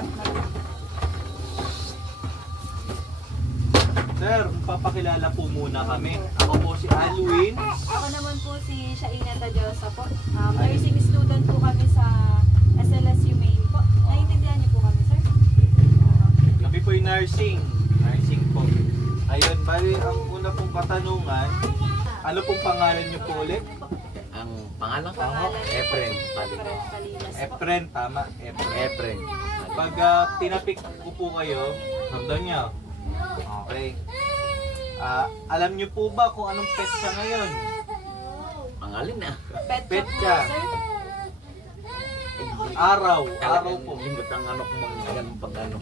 Cut na lang. Sir, papakilala po muna kami. Ako po si Alwin. Ako naman po si Shaina Tadyosa po. Nursing student po kami sa SLSU Main po. Naiintindihan niyo po kami, sir? Kami po yung nursing. Nursing po. Ayun, bali ang una pong katanungan, ano pong pangalan niyo po ulit? Ang pangalan ko? Pangalan niyo po. Efren Palinas. Efren Palinas po. Efren, tama. Efren. Efren. Pag tinapik ko po kayo, ramdam niyo. Okay. Alam niyo po ba kung anong pet siya ngayon? Pangalan na. Pet Pet shop po, ka. sir. Araw po. Limot ang ano kung mga pag ano.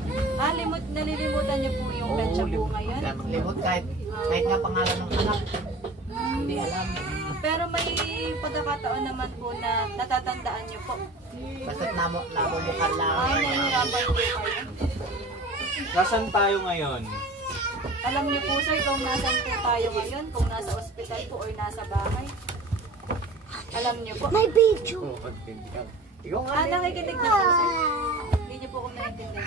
Nalilimutan niyo po yung pet shop po ngayon? Limot kahit nga pangalan ng anak. Hindi alam. Pero may pagkakataon naman po na natatandaan niyo po. Basta't namumukha lang. Ay, nahihirapan po kayo. Nasaan tayo ngayon? Alam niyo po, sir, kung nasan po tayo ngayon, kung nasa ospital po or nasa bahay. Alam niyo po. May video. Ikaw nga. Nakikinig na po, sir. Hindi niyo po kung naiintindihan.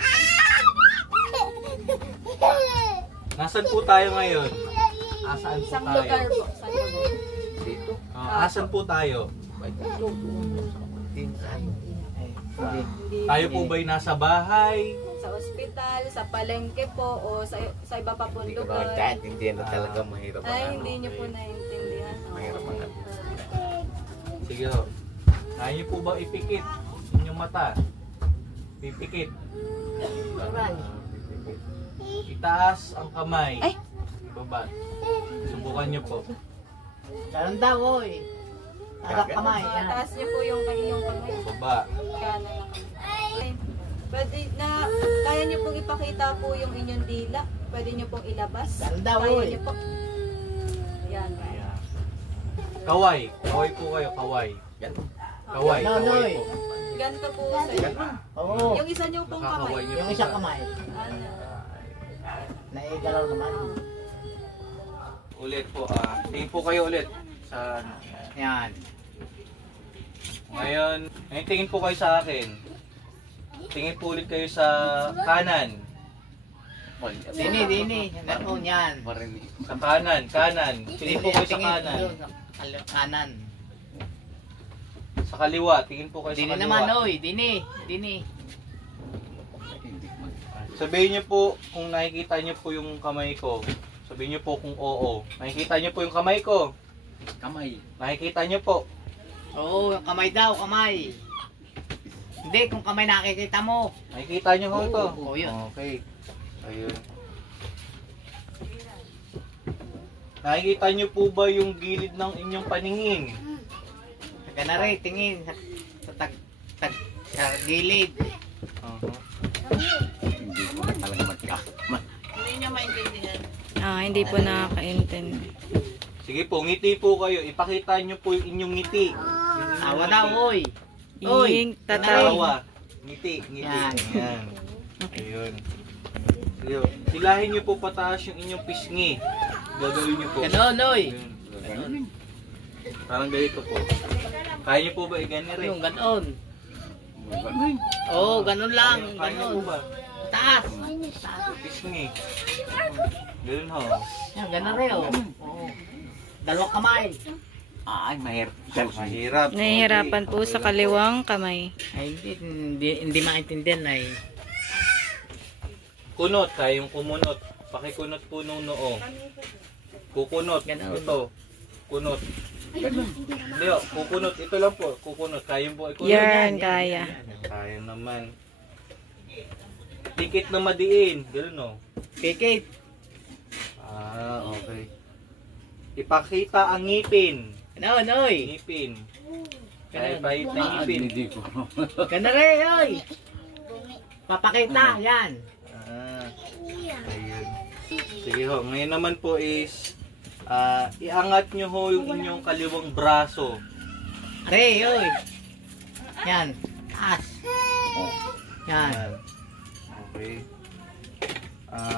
Nasaan po tayo ngayon? Asaan po Isang tayo? lugar po. Isang lugar. Dito. Asan po tayo? Dito. Hindi. Tayo po ba'y nasa bahay? Sa ospital, sa palengke po, o sa iba pa pong Hindi ko lugar. kahit hindi na talaga mahirap ang Ay, ano. hindi niyo po naiintindihan. Mahirap ang ano. Sige ho. Kaya niyo po ba ipikit inyong mata? Pipikit. Itaas ang kamay. Ay! Ibaba. Subukan niyo po. Ganun daw, oy. Agak kamay. Yan. Taas niyo po yung iyong kamay. Baba. Kanan na kamay. Pwede na, kaya niyo pong ipakita po yung inyong dila. Pwede niyo pong ilabas. Ganda, Kaya oy. niyo po. Yan. Ayan. Kaway. Kaway po kayo. Kaway. Yan. Kaway. No, no, Kaway eh. po. Ganito po sir. Oo. Yung isa niyo pong Nakakaway kamay. niyo Yung po isang ba? kamay. Ano? Naigalaw naman. Ulit po. Tingin po kayo ulit. Sa Yan. Ngayon, tingin po kayo sa akin. Tingin po ulit kayo sa kanan. Dini. Ganun yan. Sa kanan. Tingin po kayo sa kanan. Doon, sa kanan. Sa kaliwa. Tingin po kayo sa Dini kaliwa. naman, oy. Dini. Sabihin niyo po kung nakikita niyo po yung kamay ko. Sabihin niyo po kung oo. Nakikita niyo po yung kamay ko. Kamay. Nakikita niyo po. Oo, kamay daw, kamay. Hindi, kung kamay nakikita mo. Nakikita niyo ho ito. Oo, yun. Okay. Ayun. Nakikita niyo po ba yung gilid ng inyong paningin? Taga na rin, tingin. Sa gilid. Hindi ko na talaga magkakama. Hindi niya maintindihan. Hindi po nakakaintindi. Sige po, ngiti po kayo. Ipakita niyo po yung inyong ngiti. Tawa daw, oy. Oy, Tawa. Ngiti. Yan. Yan. Ayun. Sige, hilahin niyo po pataas yung inyong pisngi. Gagawin niyo po. Ganon, oy. Ayun. Parang ganito po. Kaya niyo po ba i-ganyan rin? Yung ganon. Oo, ganon lang. Kaya niyo po Ganon. ba? Taas. Pisngi. Ganun ho. Yan, ganon rin, oh. Oo. Dalawang kamay. Ay, mahirap. Mahirap. Nahihirapan po sa kaliwang kamay. Ay, hindi maintindihan ay. Kunot, kaya yung kumunot. Pakikunot po nung noo. Kukunot. Ganun. Ito. Kunot. Hindi o, kukunot. Ito lang po. Kukunot. Kaya po ikunot. Yan, kaya. Kaya naman. Tikit na madiin. Ganun o. Kikit. Okay. Ipakita ang ngipin. Ganon, oy. Ngipin. Kaya pahit na ngipin. Hindi ko. Ganon rin, oy. Papakita, yan. Ayun. Sige ho. Ngayon naman po is iangat nyo ho yung inyong kaliwang braso. Are, oy. Yan. Taas. Yan. Ayan. Okay.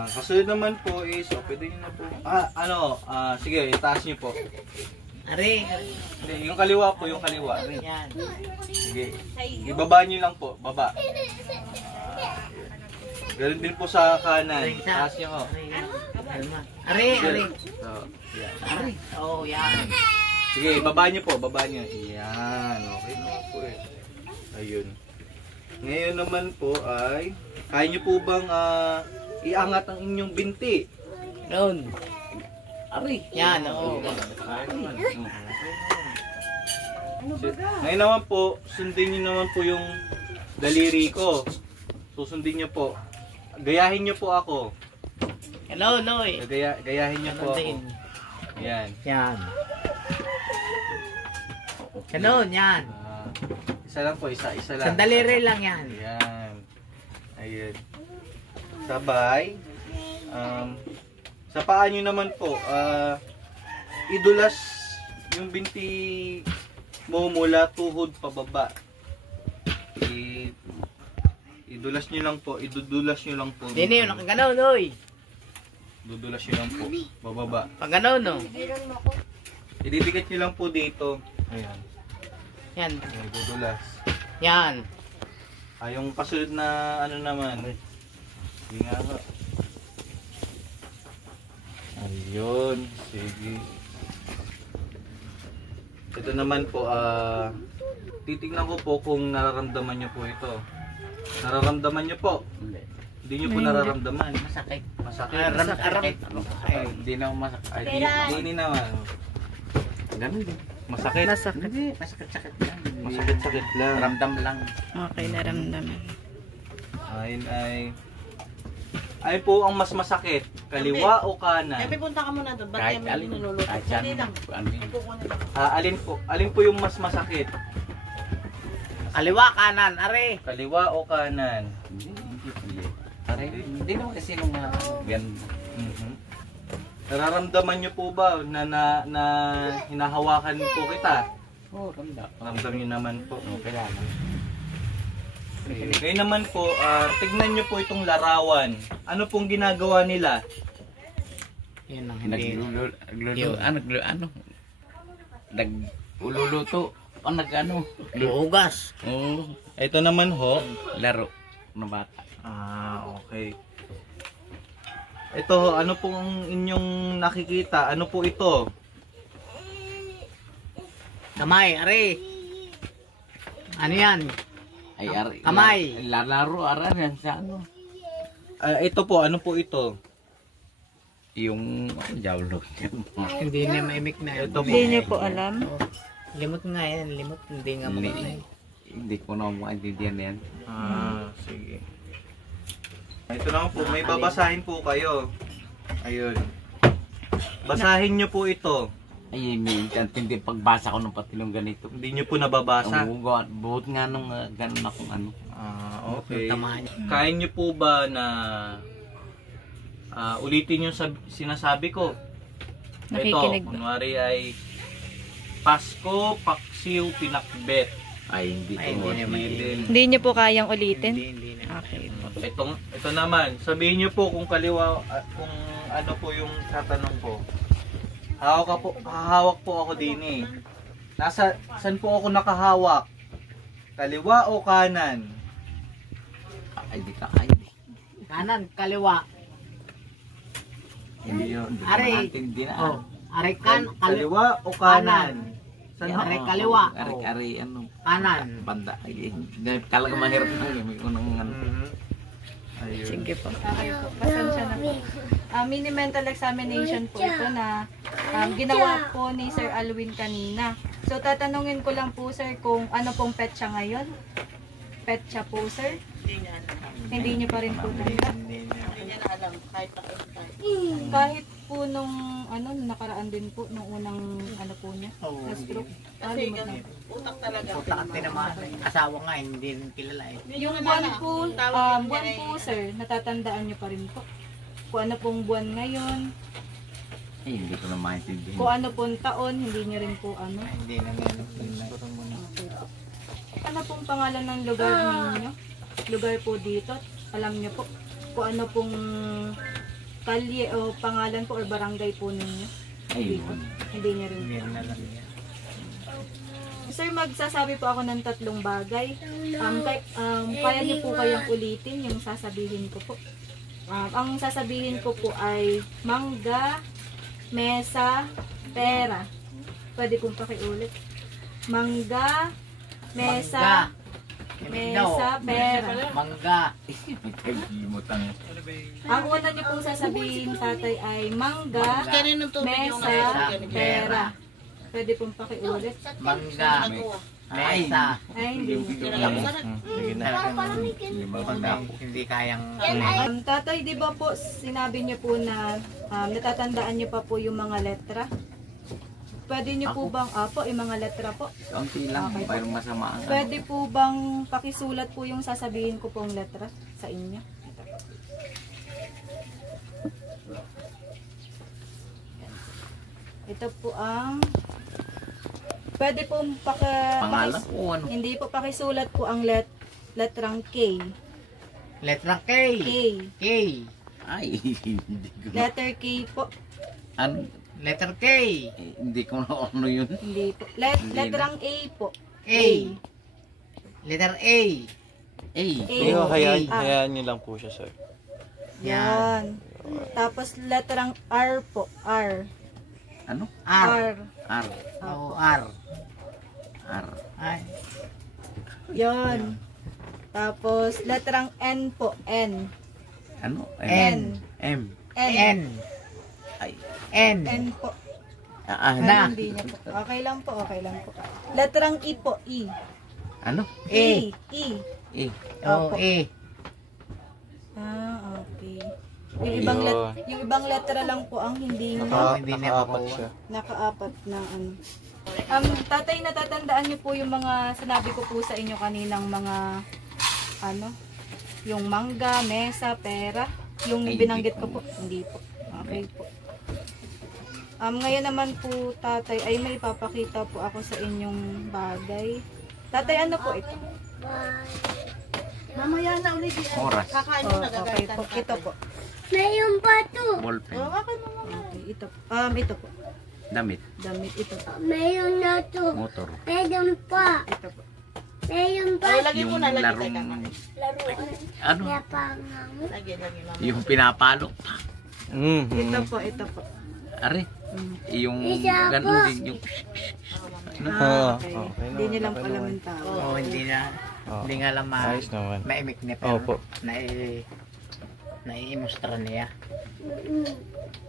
Kasunod naman po is, pwede nyo na po. Sige, itaas nyo po. Are. Hindi, yung kaliwa po, yung kaliwa. Yan. Sige. Ibaba nyo lang po, baba. Ganun din po sa kanan. Aray, isa. Taas nyo ho. Are. So, yan. Are. Oo, yan. Sige, baba nyo po, baba nyo. Yan, okay na po eh. Ayun. Ngayon naman po ay, kaya nyo po bang iangat ang inyong binti? Doon. Are. Yan, oo. Kaya naman. Ngayon naman po, sundin nyo naman po yung daliri ko. Susundin nyo po. Gayahin nyo po ako. Hello, Noy. Gayahin nyo po ako. Yan. Yan. Ganun, yan. Isa lang po, isa lang. Sandaliri lang yan. Yan. Ayun. Sabay. Sa paa nyo naman po, idulas yung binti mo mula tuhod pababa. Idulas nyo lang po, idudulas nyo lang po. Dini, yun, nakaganaw, Noy. Dudulas nyo lang po, bababa. Pag ganaw, no? Ididikit nyo lang po dito. Ayan. Yan. Ayan, dudulas. Yan. Yung kasunod na ano naman. Sige nga nga. Ayun. Sige. Ito naman po, titignan ko po kung nararamdaman nyo po ito. Nararamdaman nyo po. Hindi nyo po nararamdaman. Masakit. Masakit. Masakit. Ay, hindi na ako masakit. Ay, Hindi naman. ganun din. Masakit. Hindi, masakit-sakit lang. Masakit-sakit lang. Ramdam lang. Okay, naramdaman. Ay po ang mas masakit. Kaliwa o kanan? punta ka muna doon. Ba't Kahit kami alin. niluluto? Kahit saan. Dali lang. Ano yun? Alin po yung mas masakit? Kaliwa, kanan, are. Kaliwa o kanan? Hindi. Aray, hindi naman kasi nung ganda. Nararamdaman niyo po ba na hinahawakan po kita? Oo, ramdam. Ramdam niyo naman po. Kailangan. Ngayon naman po, tignan niyo po itong larawan. Ano pong ginagawa nila? Yan ang hindi. Nagluluto. Ang nag-ano? Hugas. Oo. Ito naman ho. Laro. Ng bata. Okay. Ito, ano pong inyong nakikita? Ano po ito? Kamay, are. Ano yan? Ay, ari. Kamay. Lalaro, aran yan sa ano. Ito po, ano po ito? Yung jawlo. Hindi na maimik na. Ito po. Hindi niyo po alam. Limot nga yan, limot. Hindi nga maimik. Hindi ko na maintindihan yan. Sige. Ito naman po, may babasahin po kayo. Ayun. Basahin nyo po ito. Ay, minsan hindi pagbasa ko ng patilong ganito. Hindi nyo po nababasa. Ang buot nga nung ganun akong ano. Okay. Tamahan. Kaya nyo po ba na ulitin yung sinasabi ko? Nakikinig Ito, ba? kunwari ay Pasko, Paksiw, Pinakbet. Ay, hindi Ay, ko hindi naman. Ulitin. Hindi niyo po kayang ulitin? Hindi na. Okay. Ito naman, sabihin niyo po kung kaliwa, kung ano po yung tatanong ko. Hahawak po ako din eh. Saan po ako nakahawak? Kaliwa o kanan? Ay, di ka ay. Kanan, kaliwa. Hindi yun. Hindi ko Are. naintindi na. Oh, are kaliwa. Kaliwa o kanan? Saan Yan, ho? are kaliwa. Ari, ano. Kanan. Banda. Ay, talaga mahirap na yun. May unang ano. Ayun. Sige po. Okay po, pasensya na po. Mini mental examination po ito na ginawa po ni Sir Alwin kanina. So tatanungin ko lang po sir kung ano pong petsa ngayon. Petsa po sir? Hindi niyo pa rin po tanggap. Hindi niya na alam. Kahit pa Kahit po nung nakaraan din po nung unang po niya. Oo. Na stroke. Kasi Limot na. utak talaga. Utak at tinamaan. Asawa nga, hindi rin kilala eh. Yung buwan po, buwan po sir, natatandaan niyo pa rin po. Kung ano pong buwan ngayon, Ay, hindi ko na maintindihan. kung ano pong taon, hindi niyo rin po Hindi na nga. Ano pong pangalan ng lugar ninyo? Lugar po dito, alam niyo po. Kung ano pong kalye o pangalan po or barangay po ninyo. Ay, yun. Hindi niyo rin Hindi po. na lang yan. Sir, magsasabi po ako ng 3 bagay. Kaya niyo po kayong ulitin yung sasabihin ko po. Ang sasabihin ko po ay mangga, mesa, pera. Pwede kong pakiulit. Mangga, mesa, pera. Mangga. Limutan. Ang una niyo pong sasabihin, tatay, ay mangga, Kaya ng tubig yung mesa, nasa pera. Pwede pong pakiulit. Mangga. Mesa. Ay, hindi. Sige na. Hindi kayang... Tatay, di ba po, sinabi niyo po na natatandaan niyo pa po yung mga letra? Pwede niyo po bang, yung mga letra po? Kaunti lang, Okay. parang masama ang Pwede po bang pakisulat po yung sasabihin ko pong letra sa inyo? Ito po ang... Pwede po pangalan o ano? Hindi po pakisulat po ang letrang K. Letra K. K. K. Ay, hindi ko na. Letter K po. Ano? Letter K. Hindi ko na ano yun. Hindi po. Hindi na. Letrang A po. A. Letter A. Eh, A. Pero hayaan, Ah. hayaan niyo lang po siya, sir. Yan. Tapos letrang R po. R. ano? R. R. O R. R. Ay. Yan. Tapos letrang N po. N. Ano? N. M. N. Ay. N. N po. Ah, Na. Hindi niya po. Okay lang po. Okay lang po. Letrang E po. E. ano? E. E. Eh. O Opo. E. Okay. Ayun. Yung ibang letra lang po ang hindi Hindi na Nakaapat makuha. siya. nakaapat na ano. Tatay, natatandaan niyo po yung mga sinabi ko po sa inyo kaninang mga ano, yung mangga, mesa, pera, yung Ay, binanggit hindi ko po. po. Hindi po. Okay po. Ngayon naman po, tatay, ay may papakita po ako sa inyong bagay. Tatay, ano po ito? Mamaya na ulit. Oras. Kakain Oh, mo okay nagagalitan po. ka. Ito po. Ballpen. Hawakan mo mama. Okay, ito po. Ito po. Damit. Damit, ito po. Mayroon na to. Motor. Mayroon pa. Ito po. Mayroon pa. Oh, lagi mo Yung na, lagi larong... tayo kakain. Laruan. Ano? Kaya pangang. Lagi mama. Yung pinapalo. Ito po, ito po. Are. Mm. Yung Isa ganun po. din yung... Okay. okay Hindi niyo lang okay alam naman. ang tawag. O hindi na. Oh. Hindi nga lang Ayos naman. maimik niya pero Opo. naiimustra niya.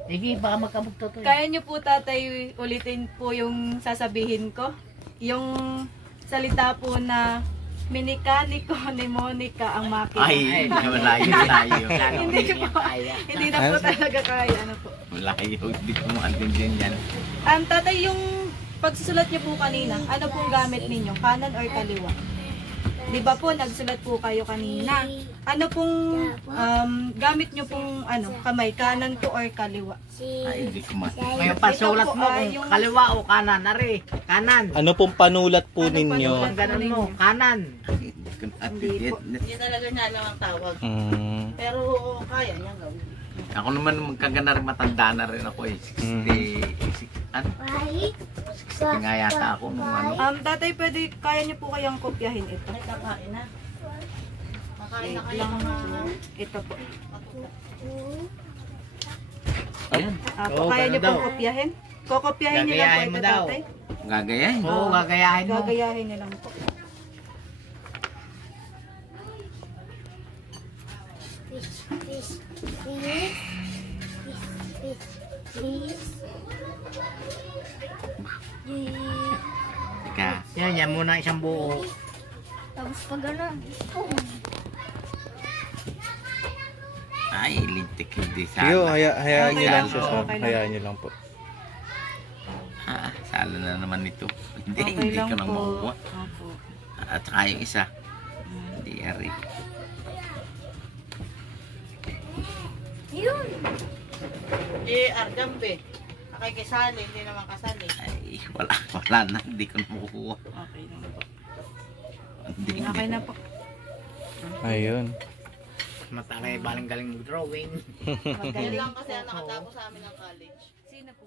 Sige, baka magkabugto to. Kaya niyo po, tatay, ulitin po yung sasabihin ko. Yung salita po na minikaniko ni Monica ang makina. Ay, malayo tayo. Hindi po. Hindi na po talaga kaya. Ano po. Malayo. Hindi ko maintindihan yan. Tatay, yung pagsusulat niyo po kanina, ano pong gamit ninyo? Kanan or kaliwa? Di ba po, nagsulat po kayo kanina. Ano pong gamit niyo pong kamay? Kanan po or kaliwa? Ay, hindi ko maintindihan. Ngayon pasulat Ito po, mo kung yung- kaliwa o kanan. Ari, kanan. Ano pong panulat po Ano ninyo? panulat? Ang ganun mo, kanan. Hindi ko maintindihan. Hindi talaga niya alam ang tawag. Mm. Pero kaya niya gawin. Ako naman magkagana rin matanda na rin ako eh. 60, ano? 60 nga yata ako nung ano. Tatay, pwede, kaya niyo po kayang kopyahin ito. Ay, kakain na. Kakain na Wait kayo lang mga... po. Ito po. Ayan, Oo, Kaya niyo ganun pong daw. kopyahin? Kokopyahin niyo lang po Gagayahin ito, mo daw. tatay. gagayahin. Oo, gagayahin mo. Gagayahin niyo lang po. Teka. Yan muna isang buo. Tapos pag gano'n. Ay, lintik hindi Sige, sala. hayaan Okay niyo lang lang siya, po, sir. okay lang. Hayaan niyo lang po. Sala na naman ito. Hindi, Okay hindi lang ko na po. makuha. Opo. At saka yung isa. Hindi, ari. Yun. Argambe. Nakikisali, hindi naman kasali. Ay, wala na. Hindi ko na makukuha. Okay lang po. Hindi, Okay na po. Ayun. Matalay, baling galing mag-drawing. Yun Magaling lang kasi po. ang nakatapos sa amin ng college. Sino po?